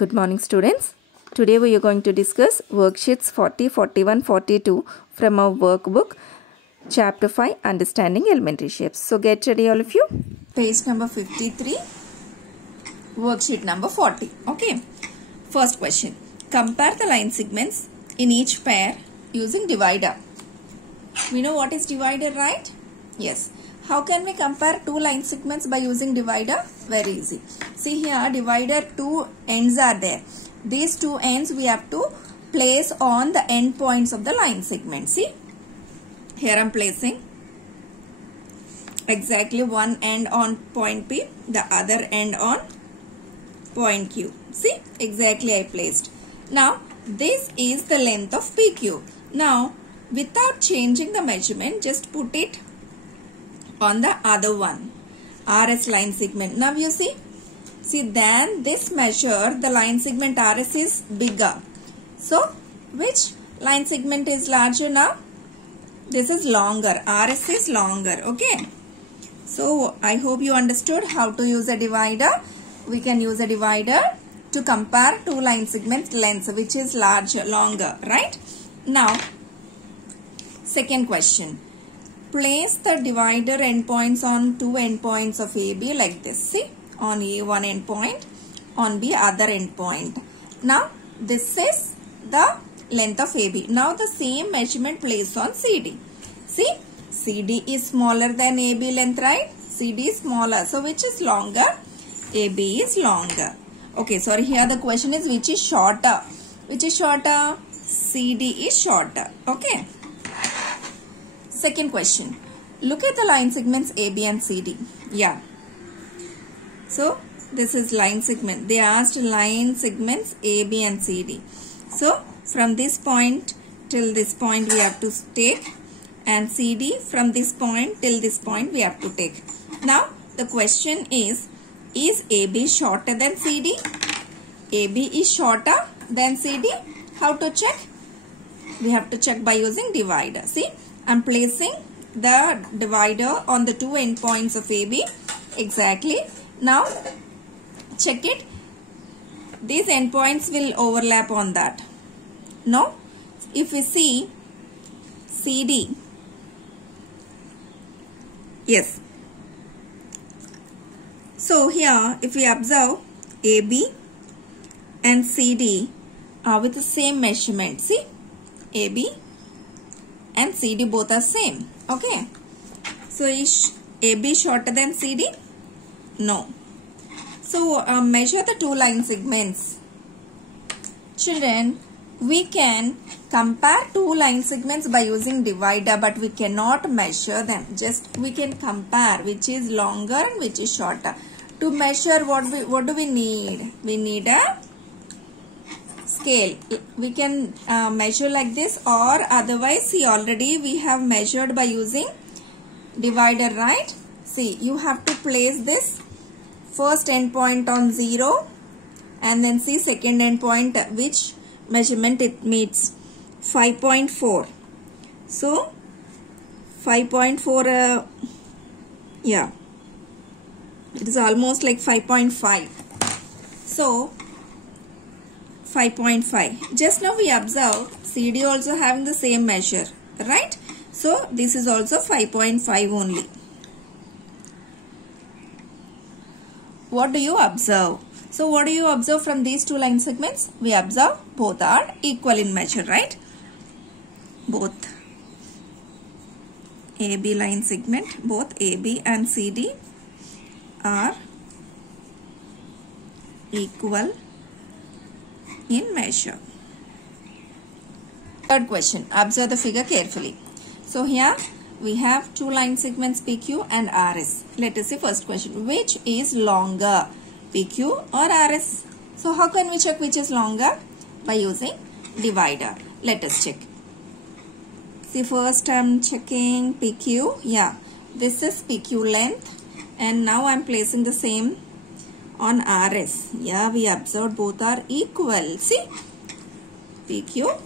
Good morning students. Today we are going to discuss worksheets 40, 41, 42 from our workbook chapter 5 understanding elementary shapes. So get ready all of you. Page number 53, worksheet number 40. Okay. First question. Compare the line segments in each pair using divider. We know what is divider, right? Yes. How can we compare two line segments by using divider? Very easy. See here, divider, two ends are there. These two ends we have to place on the end points of the line segment. See, here I am placing exactly one end on point P, the other end on point Q. See, exactly I placed. Now, this is the length of PQ. Now, without changing the measurement, just put it on the other one, RS line segment. Now you see, then this measure, the line segment RS is bigger. So, which line segment is larger now? This is longer. RS is longer. Okay. So, I hope you understood how to use a divider. We can use a divider to compare two line segments lengths, which is larger, longer, right? Now, second question. Place the divider endpoints on two endpoints of AB like this. See, on A one endpoint, on B other endpoint. Now, this is the length of AB. Now, the same measurement placed on CD. See, CD is smaller than AB length, right? CD is smaller. So, which is longer? AB is longer. Okay, sorry, here the question is which is shorter? Which is shorter? CD is shorter. Okay. Second question. Look at the line segments AB and CD. Yeah. So, this is line segment. They asked line segments AB and CD. So, from this point till this point we have to take, and CD from this point till this point we have to take. Now, the question is AB shorter than CD? AB is shorter than CD. How to check? We have to check by using divider. See, I am placing the divider on the two endpoints of AB. Exactly. Now, check it. These endpoints will overlap on that. No? If we see CD. Yes. So, here if we observe AB and CD are with the same measurement. See? AB and CD both are same. Okay. So, is AB shorter than CD? No. So, measure the two line segments. Children, we can compare two line segments by using divider, but we cannot measure them. Just we can compare which is longer and which is shorter. To measure, what do we need? We need a scale. We can measure like this, or otherwise, see, already we have measured by using divider, right? See, you have to place this first endpoint on 0 and then see second endpoint which measurement it meets. 5.4. So, 5.4, yeah, it is almost like 5.5. So, 5.5. Just now we observed CD also having the same measure, right? So, this is also 5.5 only. What do you observe? So, what do you observe from these two line segments? We observe both are equal in measure, right? Both AB line segment, both AB and CD are equal in measure. Third question. Observe the figure carefully. So, here we have two line segments PQ and RS. Let us see first question. Which is longer, PQ or RS? So, how can we check which is longer? By using divider. Let us check. See, first I am checking PQ. Yeah, this is PQ length. And now I am placing the same on RS. Yeah, we observed both are equal. See, PQ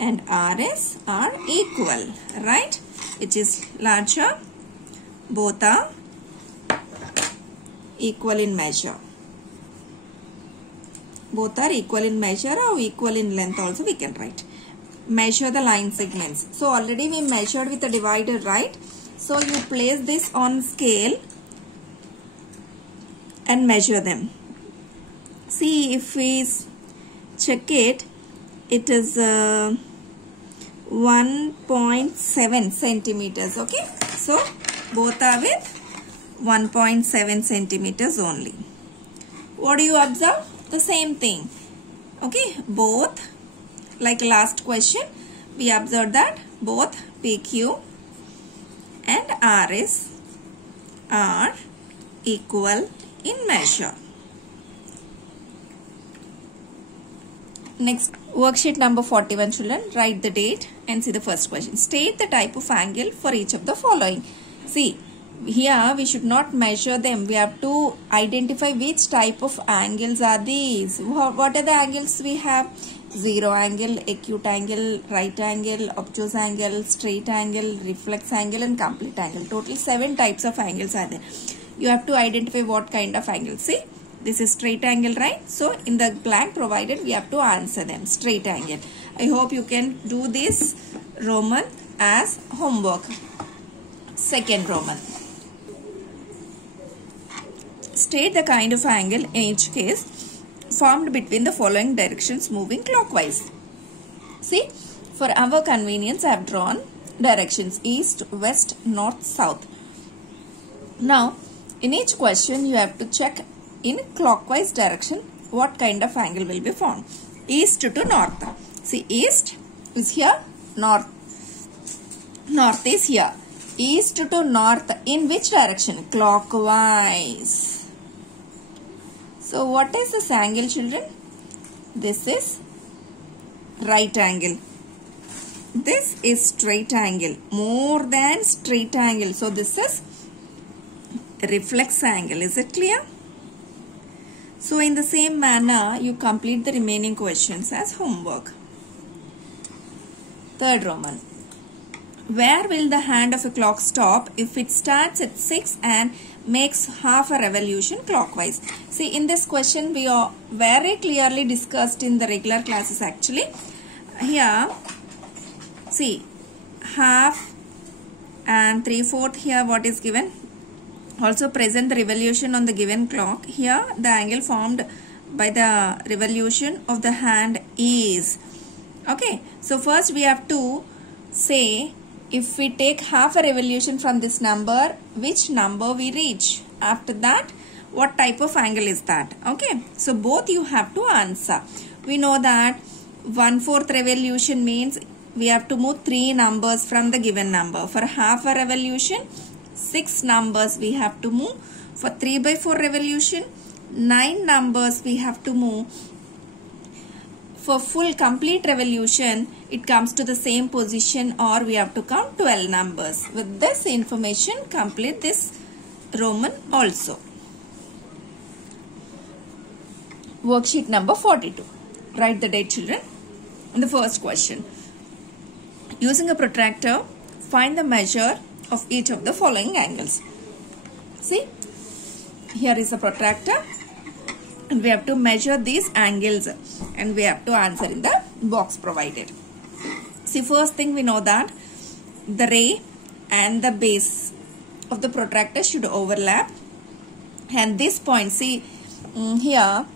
and RS are equal, right? Which is larger? Both are equal in measure. both are equal in measure or equal in length also we can write. Measure the line segments. So already we measured with a divider, right? So you place this on scale and measure them. See, if we check it, it is 1.7 centimeters. Okay, so both are with 1.7 centimeters only. What do you observe? The same thing. Okay, both, like last question, we observed that both PQ and RS are equal in measure. Next, worksheet number 41, children. Write the date and see the first question. State the type of angle for each of the following. See, here we should not measure them. We have to identify which type of angles are these. What are the angles we have? Zero angle, acute angle, right angle, obtuse angle, straight angle, reflex angle and complete angle. Total 7 types of angles are there. You have to identify what kind of angle. See, this is straight angle, right? So in the blank provided, we have to answer them. Straight angle. I hope you can do this Roman as homework. Second Roman. State the kind of angle in each case formed between the following directions moving clockwise. See, for our convenience, I have drawn directions east, west, north, south. Now, in each question, you have to check in clockwise direction what kind of angle will be formed. East to north. See, east is here, north is here. East to north in which direction? Clockwise. So what is this angle, children? This is right angle. This is straight angle. More than straight angle. So this is reflex angle. Is it clear? So in the same manner, you complete the remaining questions as homework. Third Roman. Where will the hand of a clock stop if it starts at 6 and makes half a revolution clockwise? See, in this question we are very clearly discussed in the regular classes actually. Here, see, half and 3/4 here what is given. Also present the revolution on the given clock. Here the angle formed by the revolution of the hand is. Okay, so first we have to say, if we take half a revolution from this number, which number we reach? After that, what type of angle is that? Okay, so both you have to answer. We know that 1/4 revolution means we have to move 3 numbers from the given number. For half a revolution, 6 numbers we have to move. For 3/4 revolution, 9 numbers we have to move. For full complete revolution, it comes to the same position or we have to count 12 numbers. With this information, complete this Roman also. Worksheet number 42. Write the date, children. In the first question. Using a protractor, find the measure of each of the following angles. See, here is a protractor. And we have to measure these angles and we have to answer in the box provided. See, first thing we know that the ray and the base of the protractor should overlap. And this point, see here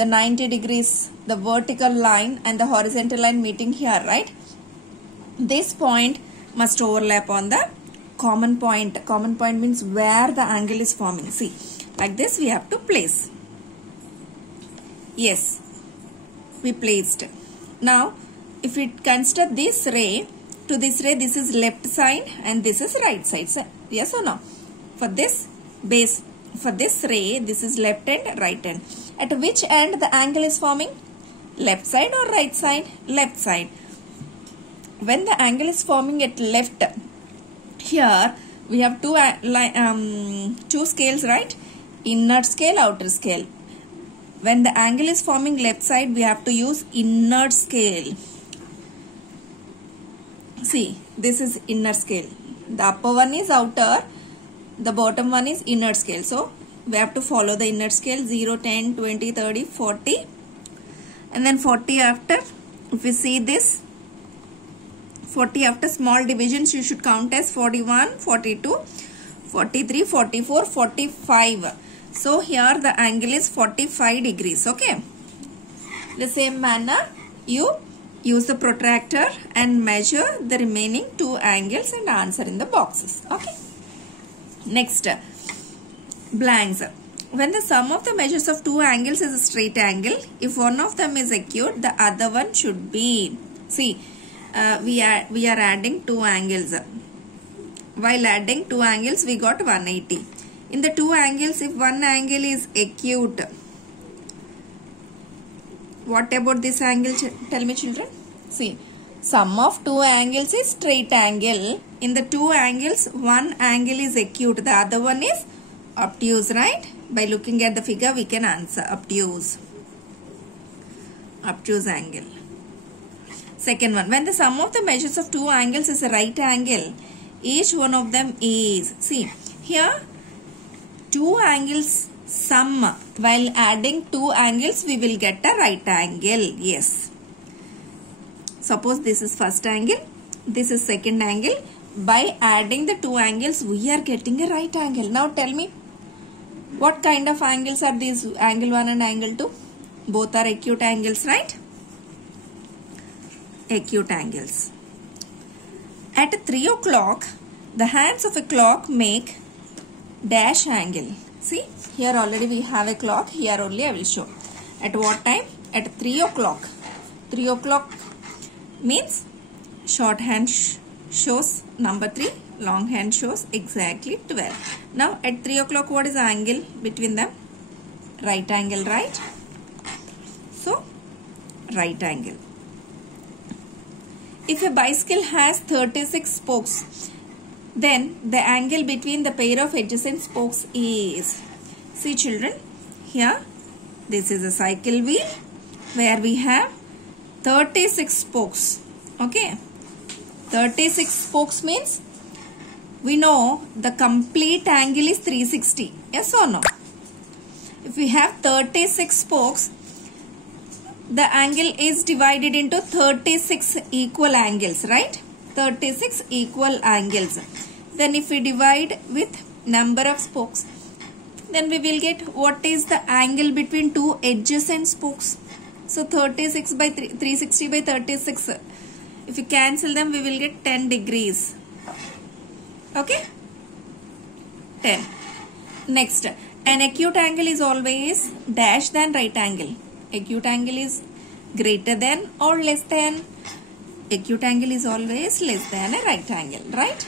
the 90 degrees, the vertical line and the horizontal line meeting here, right? This point must overlap on the common point. Common point means where the angle is forming. See, like this we have to place. Yes, we placed. Now, if we consider this ray to this ray, this is left side and this is right side. So, yes or no? For this base, for this ray, this is left end, right end. At which end the angle is forming? Left side or right side? Left side. When the angle is forming at left, here we have two scales, right? Inner scale, outer scale. When the angle is forming left side, we have to use inner scale. See, this is inner scale. The upper one is outer, the bottom one is inner scale. So, we have to follow the inner scale 0, 10, 20, 30, 40, And then 40 after, if we see this, 40 after small divisions, you should count as 41, 42, 43, 44, 45. So here the angle is 45 degrees. Okay. The same manner, you use the protractor and measure the remaining two angles and answer in the boxes. Okay. Next, blanks. When the sum of the measures of two angles is a straight angle, if one of them is acute, the other one should be. See, we are adding two angles. While adding two angles, we got 180. In the two angles, if one angle is acute, what about this angle? Tell me, children. See, sum of two angles is straight angle. In the two angles, one angle is acute, the other one is obtuse, right? By looking at the figure, we can answer obtuse. Obtuse angle. Second one, when the sum of the measures of two angles is a right angle, each one of them is, see, here two angles sum. While adding two angles, we will get a right angle. Yes. Suppose this is first angle, this is second angle. By adding the two angles, we are getting a right angle. Now tell me, what kind of angles are these? Angle 1 and angle 2? Both are acute angles, right? Acute angles. At 3 o'clock, the hands of a clock make dash angle. See, here already we have a clock. Here only I will show. At what time? At 3 o'clock. 3 o'clock means shorthand shows number 3. Long hand shows exactly 12. Now at 3 o'clock, what is the angle between them? Right angle, right? So, right angle. If a bicycle has 36 spokes, then the angle between the pair of adjacent spokes is, see children, here this is a cycle wheel where we have 36 spokes. Okay, 36 spokes means we know the complete angle is 360. Yes or no? If we have 36 spokes, the angle is divided into 36 equal angles, right? 36 equal angles. Then if we divide with number of spokes, then we will get what is the angle between two adjacent spokes. So 36 by 360 by 36. If we cancel them, we will get 10 degrees. Okay? 10. Next, an acute angle is always dash than right angle. Acute angle is greater than or less than. Acute angle is always less than a right angle, right?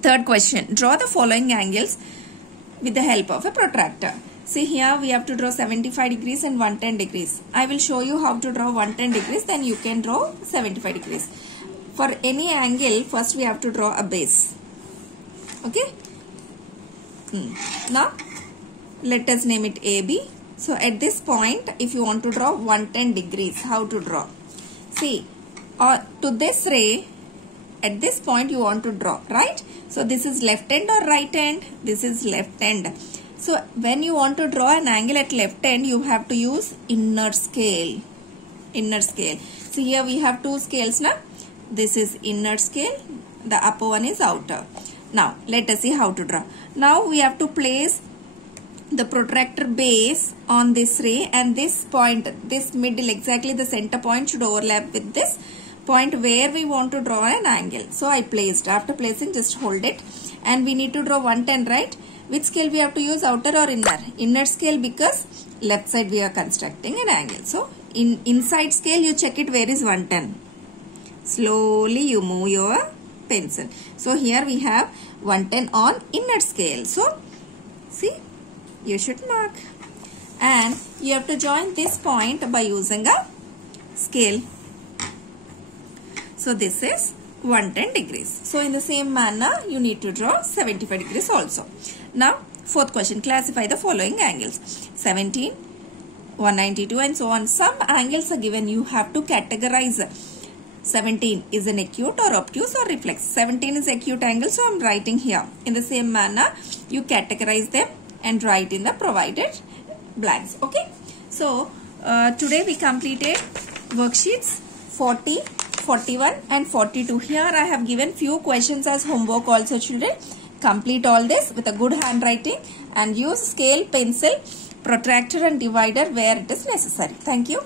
Third question, draw the following angles with the help of a protractor. See here we have to draw 75 degrees and 110 degrees. I will show you how to draw 110 degrees, then you can draw 75 degrees. For any angle, first we have to draw a base. Okay? Now, let us name it AB. So, at this point, if you want to draw 110 degrees, how to draw? See, to this ray, at this point you want to draw, right? So, this is left end or right end? This is left end. So, when you want to draw an angle at left end, you have to use inner scale. Inner scale. So, here we have two scales now. This is inner scale. The upper one is outer. Now, let us see how to draw. Now, we have to place the protractor base on this ray, and this point, this middle, exactly the center point should overlap with this point where we want to draw an angle. So, I placed. After placing, just hold it. And we need to draw 110, right? Which scale we have to use, outer or inner? Inner scale, because left side we are constructing an angle. So, in inside scale, you check it where is 110. Slowly you move your pencil. So, here we have 110 on inner scale. So, see, you should mark. And you have to join this point by using a scale. So, this is 110 degrees. So, in the same manner, you need to draw 75 degrees also. Now, fourth question, classify the following angles. 17, 192 and so on. Some angles are given. You have to categorize. 17 is an acute or obtuse or reflex. 17 is acute angle, so I am writing here. In the same manner, you categorize them and write in the provided blanks. Okay. So, Today we completed worksheets 40, 41 and 42. Here I have given few questions as homework also, children. Complete all this with a good handwriting and use scale, pencil, protractor and divider where it is necessary. Thank you.